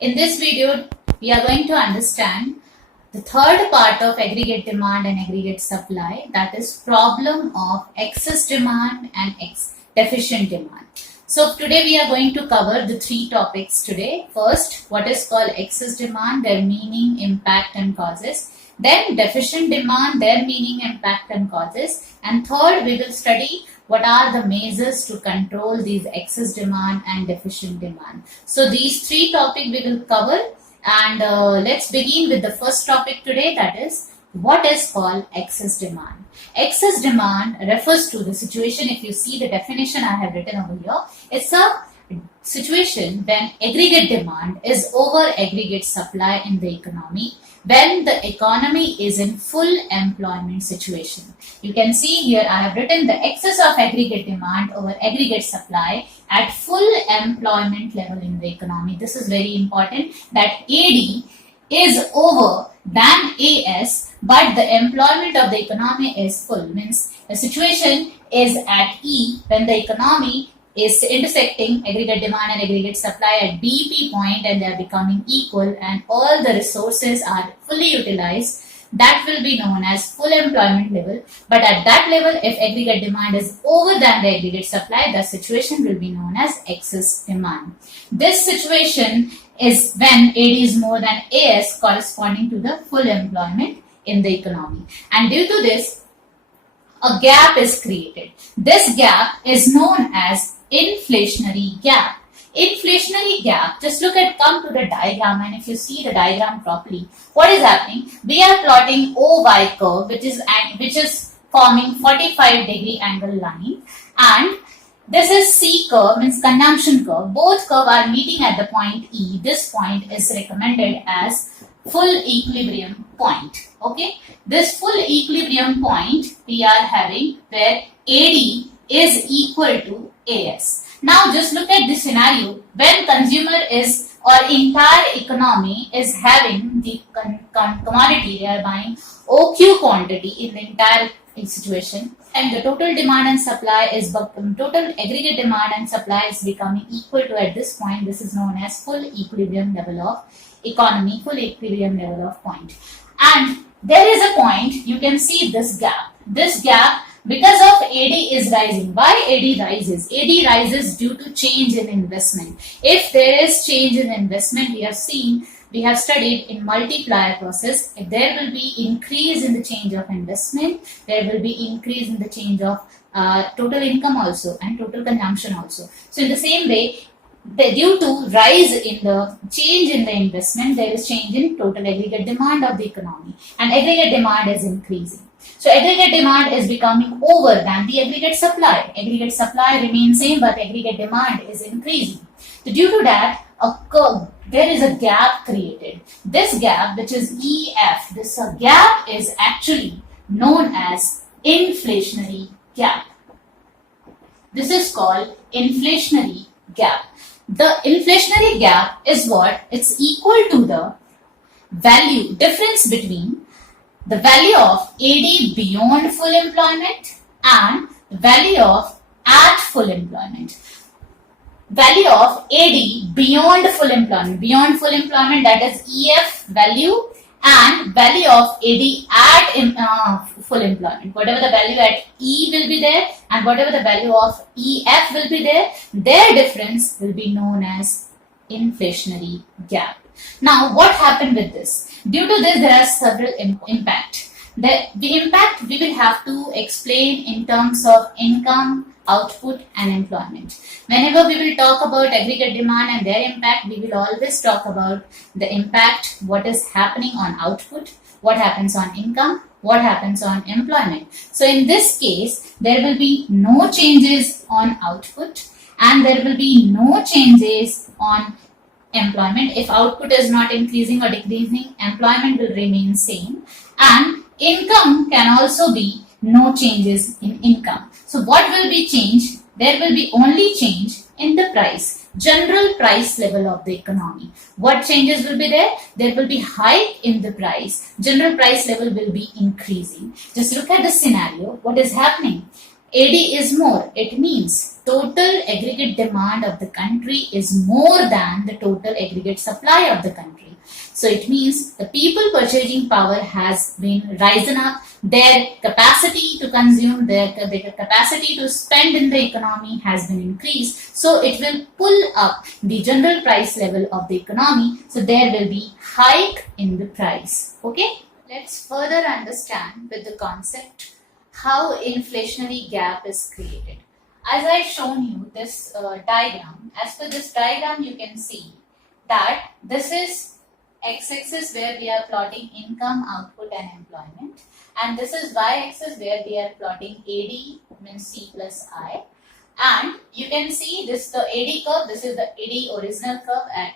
In this video, we are going to understand the third part of aggregate demand and aggregate supply, that is problem of excess demand and deficient demand. So today we are going to cover the three topics today. First, what is called excess demand, their meaning, impact and causes. Then deficient demand, their meaning, impact and causes. And third, we will study what are the measures to control these excess demand and deficient demand. So these three topics we will cover, and let's begin with the first topic today, that is what is called excess demand. Excess demand refers to the situation, if you see the definition I have written over here, it's a situation when aggregate demand is over aggregate supply in the economy, when the economy is in full employment situation. You can see here I have written the excess of aggregate demand over aggregate supply at full employment level in the economy. This is very important, that AD is over than AS, but the employment of the economy is full. Means the situation is at E when the economy is intersecting aggregate demand and aggregate supply at BP point, and they are becoming equal and all the resources are fully utilized. That will be known as full employment level. But at that level, if aggregate demand is over than the aggregate supply, the situation will be known as excess demand. This situation is when AD is more than AS, corresponding to the full employment in the economy. And due to this, a gap is created. This gap is known as inflationary gap. Inflationary gap, just come to the diagram, and if you see the diagram properly, what is happening? We are plotting OY curve, which is forming 45-degree angle line, and this is C curve, means consumption curve. Both curve are meeting at the point E. This point is recommended as full equilibrium point. Okay, this full equilibrium point we are having where AD is equal to AS. Now just look at this scenario when consumer is or entire economy is having the commodity, they are buying OQ quantity in the entire situation, and the total demand and supply is total aggregate demand and supply is becoming equal to, at this point, this is known as full equilibrium level of economy, full equilibrium level of point. And there is a point, you can see this gap. This gap, because of AD is rising. Why AD rises? AD rises due to change in investment. If there is change in investment, we have studied in multiplier process, if there will be increase in the change of investment, there will be increase in the change of total income also and total consumption also. So in the same way, due to rise in the change in the investment, there is change in total aggregate demand of the economy, and aggregate demand is increasing. So aggregate demand is becoming over than the aggregate supply. Aggregate supply remains same, but aggregate demand is increasing. So due to that, there is a gap created. This gap, which is EF, this gap is actually known as inflationary gap. This is called inflationary gap. The inflationary gap is what? It's equal to the value, difference between the value of AD beyond full employment and the value of at full employment. Value of AD beyond full employment. Beyond full employment, that is EF value, and value of AD at full employment. Whatever the value at E will be there and whatever the value of EF will be there, their difference will be known as inflationary gap. Now, what happened with this? Due to this, there are several impacts. The impact we will have to explain in terms of income, output and employment. Whenever we will talk about aggregate demand and their impact, we will always talk about the impact, what is happening on output, what happens on income, what happens on employment. So in this case, there will be no changes on output and there will be no changes on employment. If output is not increasing or decreasing, employment will remain same, and income can also be no changes in income. So what will be changed? There will be only change in the price, general price level of the economy. What changes will be there? There will be hike in the price. General price level will be increasing. Just look at the scenario. What is happening? AD is more. It means total aggregate demand of the country is more than the total aggregate supply of the country. So it means the people purchasing power has been risen up. Their capacity to consume, their capacity to spend in the economy has been increased. So it will pull up the general price level of the economy. So there will be hike in the price. Okay. Let's further understand with the concept how inflationary gap is created. As I shown you this diagram, as per this diagram you can see that this is x-axis where we are plotting income, output and employment, and this is y-axis where we are plotting AD means C plus I, and you can see this the AD curve. This is the AD original curve at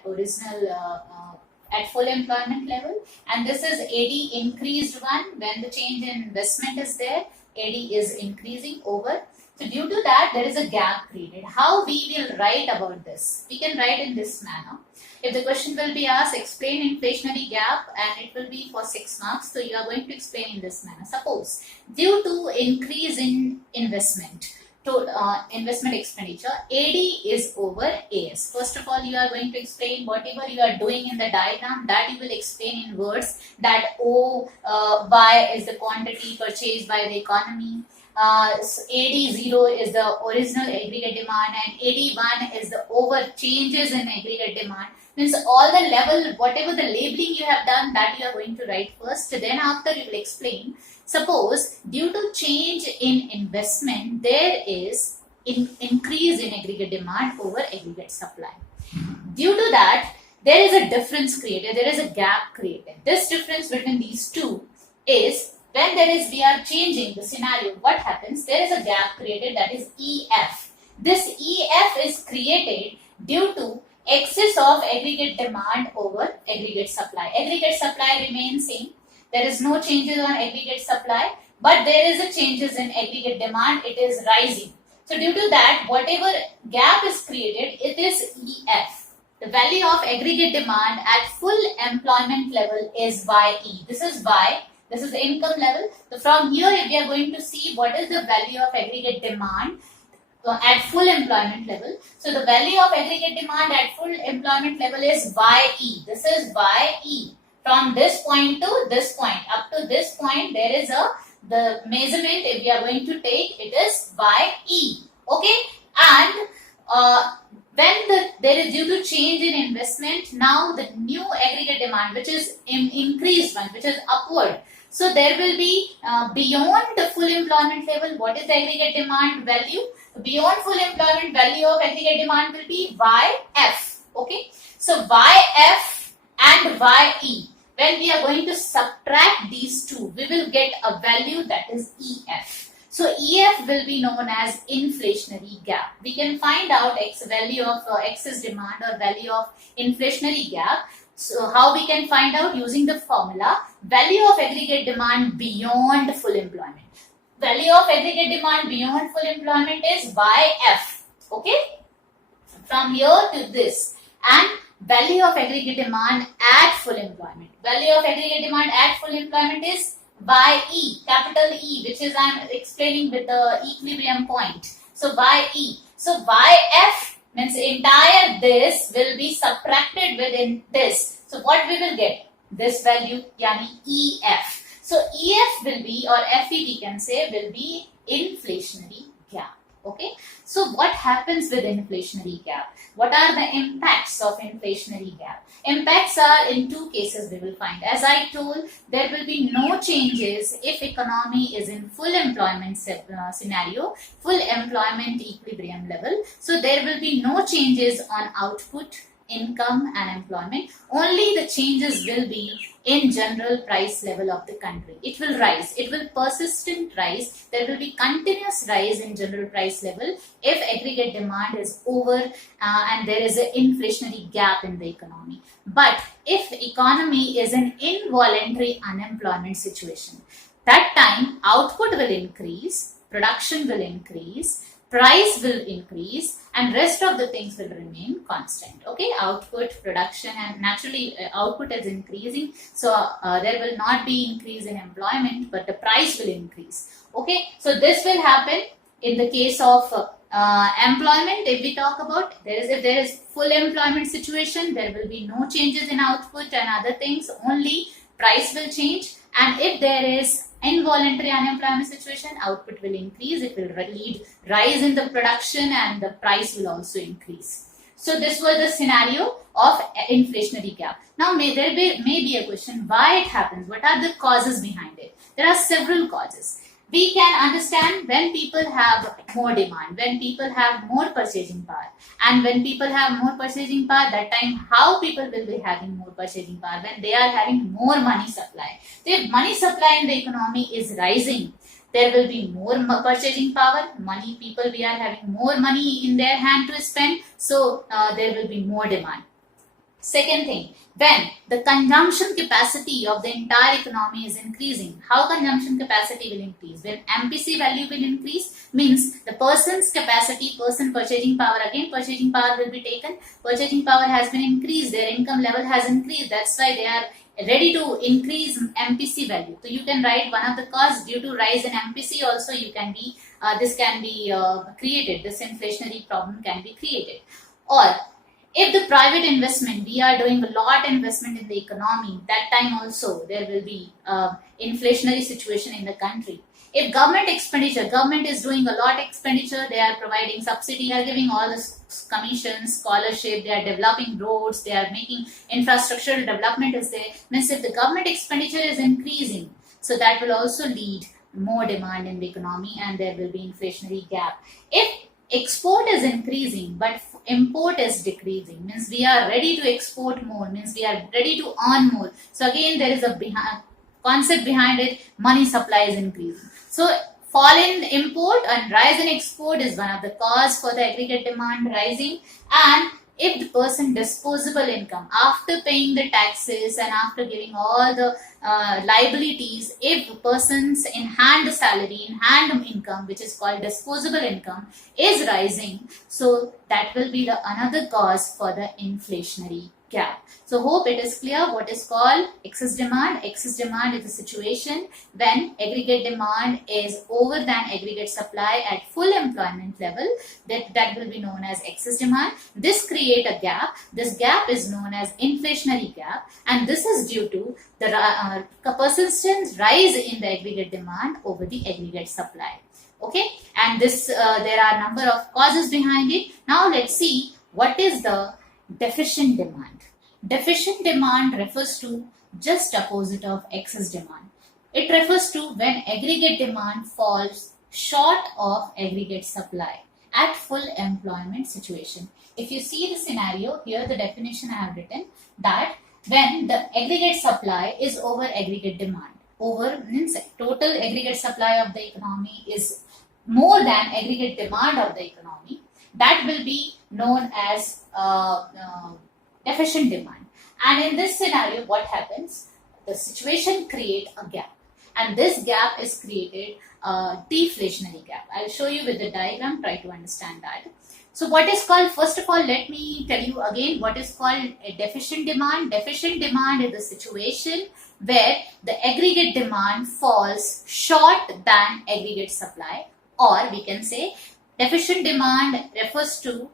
at full employment level, and this is AD increased one when the change in investment is there. AD is increasing over. So due to that, there is a gap created. How we will write about this? We can write in this manner. If the question will be asked, explain inflationary gap, and it will be for 6 marks. So you are going to explain in this manner. Suppose due to increase in investment, investment expenditure, AD is over AS. First of all, you are going to explain whatever you are doing in the diagram, that you will explain in words, that Y is the quantity purchased by the economy, AD0 is the original aggregate demand, and AD1 is the over changes in aggregate demand. Means all the level, whatever the labeling you have done, that you are going to write first. Then after you will explain. Suppose due to change in investment, there is increase in aggregate demand over aggregate supply. Due to that, there is a difference created. There is a gap created. This difference between these two is when we are changing the scenario, what happens? There is a gap created, that is EF. This EF is created due to excess of aggregate demand over aggregate supply. Aggregate supply remains same. There is no changes on aggregate supply, but there is a changes in aggregate demand. It is rising. So due to that, whatever gap is created, it is EF. The value of aggregate demand at full employment level is YE. This is Y. This is the income level. So from here, if we are going to see what is the value of aggregate demand at full employment level. So the value of aggregate demand at full employment level is YE. This is YE. From this point to this point, up to this point, there is the measurement. If we are going to take, it is YE. Okay, and when there is due to change in investment, now the new aggregate demand, which is increased one, which is upward. So there will be beyond the full employment level. What is the aggregate demand value? Beyond full employment value of aggregate demand will be YF. Okay, so YF and YE. When we are going to subtract these two, we will get a value that is EF. So EF will be known as inflationary gap. We can find out value of excess demand or value of inflationary gap. So how we can find out? Using the formula, value of aggregate demand beyond full employment. Value of aggregate demand beyond full employment is YF. Okay, from here to this, and value of aggregate demand at full employment. Value of aggregate demand at full employment is YE, capital E, which is I am explaining with the equilibrium point. So YE. So YF means entire this will be subtracted within this. So what we will get? This value, yani EF. So EF will be, or FE we can say, will be inflationary gap. Okay. So what happens with inflationary gap? What are the impacts of inflationary gap? Impacts are in two cases we will find. As I told, there will be no changes if economy is in full employment scenario, full employment equilibrium level. So there will be no changes on output, income and employment. Only the changes will be in general price level of the country. It will rise. It will persistent rise. There will be continuous rise in general price level if aggregate demand is over and there is an inflationary gap in the economy. But if economy is an involuntary unemployment situation, that time output will increase, production will increase, price will increase, and rest of the things will remain constant. Okay, output, production, and naturally output is increasing, so there will not be increase in employment, but the price will increase. Okay, so this will happen in the case of employment, if we talk about, if there is full employment situation, there will be no changes in output and other things, only price will change. And if there is involuntary unemployment situation, output will increase, it will lead rise in the production and the price will also increase. So this was the scenario of inflationary gap. Now there may be a question, why it happens, what are the causes behind it? There are several causes. We can understand when people have more demand, when people have more purchasing power, and when people have more purchasing power, that time how people will be having more purchasing power, when they are having more money supply. So if money supply in the economy is rising, there will be more purchasing power, money, people, we are having more money in their hand to spend, so there will be more demand. Second thing, when the consumption capacity of the entire economy is increasing, how consumption capacity will increase? When MPC value will increase, means the person's capacity, person purchasing power, again purchasing power will be taken, purchasing power has been increased, their income level has increased, that's why they are ready to increase MPC value. So you can write one of the causes due to rise in MPC also you can be, this can be created, this inflationary problem can be created. Or if the private investment, we are doing a lot investment in the economy, that time also there will be inflationary situation in the country. If government expenditure, government is doing a lot expenditure, they are providing subsidy, they are giving all the commissions, scholarship, they are developing roads, they are making infrastructural development is there. Means if the government expenditure is increasing, so that will also lead more demand in the economy and there will be inflationary gap. If export is increasing but import is decreasing, means we are ready to export more, means we are ready to earn more, so again there is a concept behind it, money supply is increasing. So fall in import and rise in export is one of the cause for the aggregate demand rising. And if the person disposable income, after paying the taxes and after giving all the liabilities, if the person's in hand salary, in hand income, which is called disposable income, is rising, so that will be the another cause for the inflationary gap. So hope it is clear what is called excess demand. Excess demand is a situation when aggregate demand is over than aggregate supply at full employment level. That will be known as excess demand. This create a gap. This gap is known as inflationary gap, and this is due to the persistent rise in the aggregate demand over the aggregate supply. Okay, and this there are number of causes behind it. Now let's see what is the deficient demand. Deficient demand refers to just opposite of excess demand. It refers to when aggregate demand falls short of aggregate supply at full employment situation. If you see the scenario here, the definition I have written that when the aggregate supply is over aggregate demand, over means total aggregate supply of the economy is more than aggregate demand of the economy, that will be known as deficient demand. And in this scenario, what happens? The situation create a gap, and this gap is created deflationary gap. I'll show you with the diagram, try to understand that. So what is called, first of all, let me tell you again what is called a deficient demand. Deficient demand is the situation where the aggregate demand falls short than aggregate supply, or we can say deficient demand refers to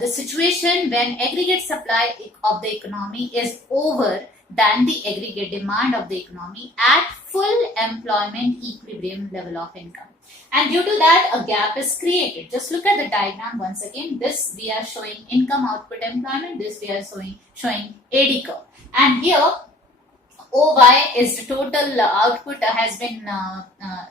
the situation when aggregate supply of the economy is over than the aggregate demand of the economy at full employment equilibrium level of income. And due to that, a gap is created. Just look at the diagram once again. This we are showing income, output, employment. This we are showing AD curve. And here OY is the total output has been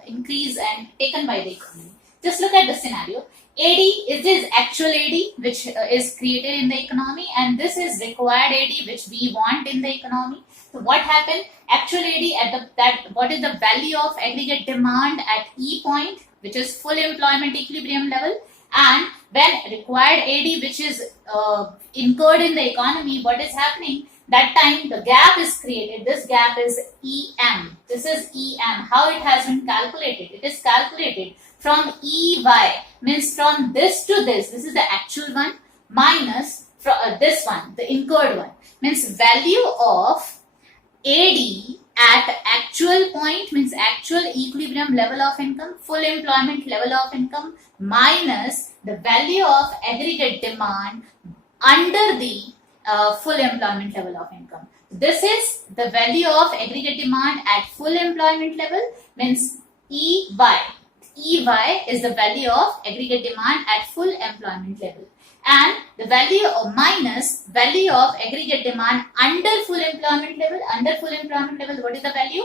increased and taken by the economy. Just look at the scenario. AD is this actual AD which is created in the economy, and this is required AD which we want in the economy. So what happened? Actual AD at what is the value of aggregate demand at E point, which is full employment equilibrium level, and when required AD which is incurred in the economy, what is happening? That time the gap is created. This gap is EM. This is EM. How it has been calculated? It is calculated from EY, means from this to this is the actual one, minus from this one, the incurred one, means value of AD at actual point, means actual equilibrium level of income, full employment level of income, minus the value of aggregate demand under the full employment level of income. This is the value of aggregate demand at full employment level, means EY. EY is the value of aggregate demand at full employment level, and the value of minus value of aggregate demand under full employment level. Under full employment level, what is the value?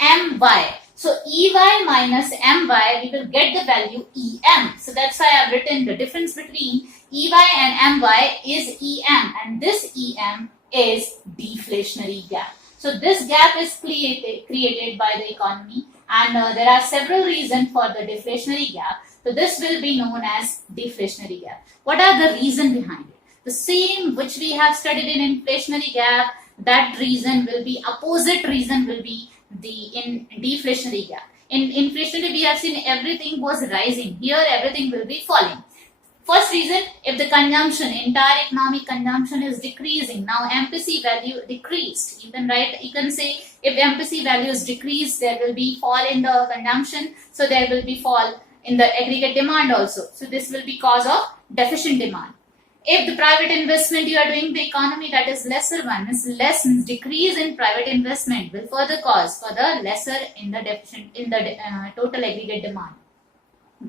MY. So EY minus MY, we will get the value EM. So that's why I have written the difference between EY and MY is EM, and this EM is deflationary gap. So this gap is created by the economy, and there are several reasons for the deflationary gap. So this will be known as deflationary gap. What are the reasons behind it? The same which we have studied in inflationary gap, that reason will be, opposite reason will be in deflationary gap. In inflationary, we have seen everything was rising. Here, everything will be falling. First reason, if the consumption, entire economic consumption is decreasing, now MPC value decreased. You can say if MPC value is decreased, there will be fall in the consumption, so there will be fall in the aggregate demand also. So this will be cause of deficient demand. If the private investment you are doing the economy, that is lesser one, means less decrease in private investment will further cause for the lesser in the total aggregate demand.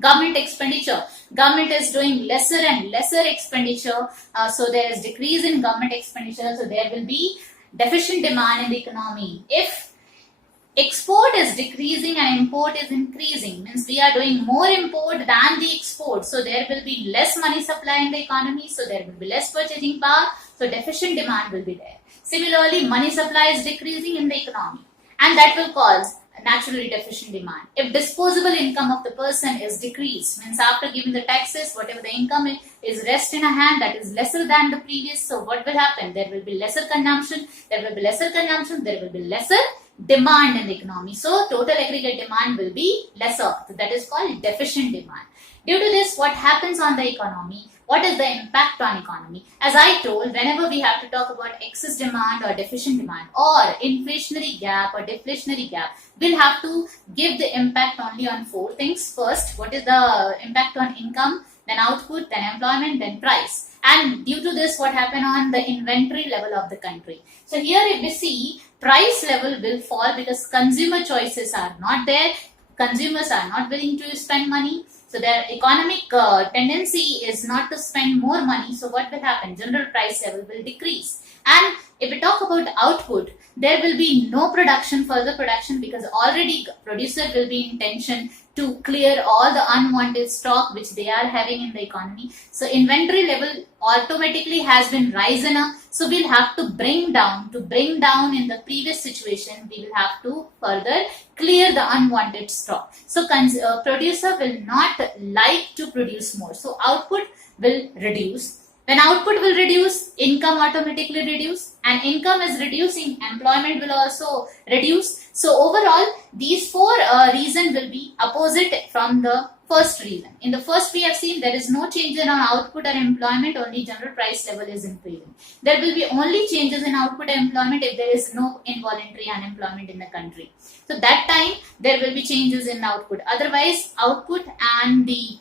Government expenditure, government is doing lesser and lesser expenditure, so there is decrease in government expenditure, so there will be deficient demand in the economy. If export is decreasing and import is increasing, means we are doing more import than the export, so there will be less money supply in the economy, so there will be less purchasing power, so deficient demand will be there. Similarly, money supply is decreasing in the economy, and that will cause naturally deficient demand. If disposable income of the person is decreased, means after giving the taxes, whatever the income is rest in a hand, that is lesser than the previous, so what will happen? There will be lesser consumption, there will be lesser demand in the economy, so total aggregate demand will be lesser. So that is called deficient demand. Due to this, what happens on the economy? What is the impact on economy? As I told, whenever we have to talk about excess demand or deficient demand or inflationary gap or deflationary gap, we'll have to give the impact only on four things. First, what is the impact on income, then output, then employment, then price. And due to this, what happened on the inventory level of the country? So here if we see, price level will fall because consumer choices are not there. Consumers are not willing to spend money. So their economic tendency is not to spend more money. So what will happen? General price level will decrease. And if we talk about output, there will be no further production, because already producer will be in tension to clear all the unwanted stock which they are having in the economy. So inventory level automatically has been risen up. So we'll have to bring down in the previous situation, we will have to further clear the unwanted stock. So producer will not like to produce more. So output will reduce. When output will reduce, income automatically reduce, and income is reducing, employment will also reduce. So overall, these four reasons will be opposite from the first reason. In the first, we have seen there is no change in output or employment, only general price level is increasing. There will be only changes in output and employment if there is no involuntary unemployment in the country. So that time, there will be changes in output. Otherwise, output and the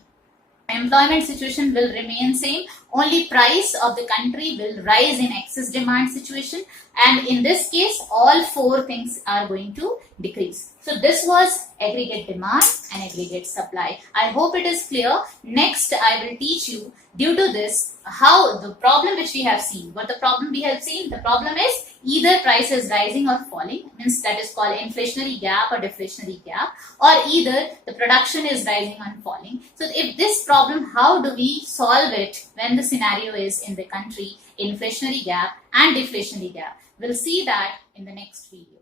employment situation will remain same. Only price of the country will rise in excess demand situation, and in this case all four things are going to decrease. So this was aggregate demand and aggregate supply. I hope it is clear. Next I will teach you, due to this, how the problem which we have seen. What the problem we have seen? The problem is either price is rising or falling, means that is called inflationary gap or deflationary gap, or either the production is rising and falling. So if this problem, how do we solve it when the scenario is in the country inflationary gap and deflationary gap? We'll see that in the next video.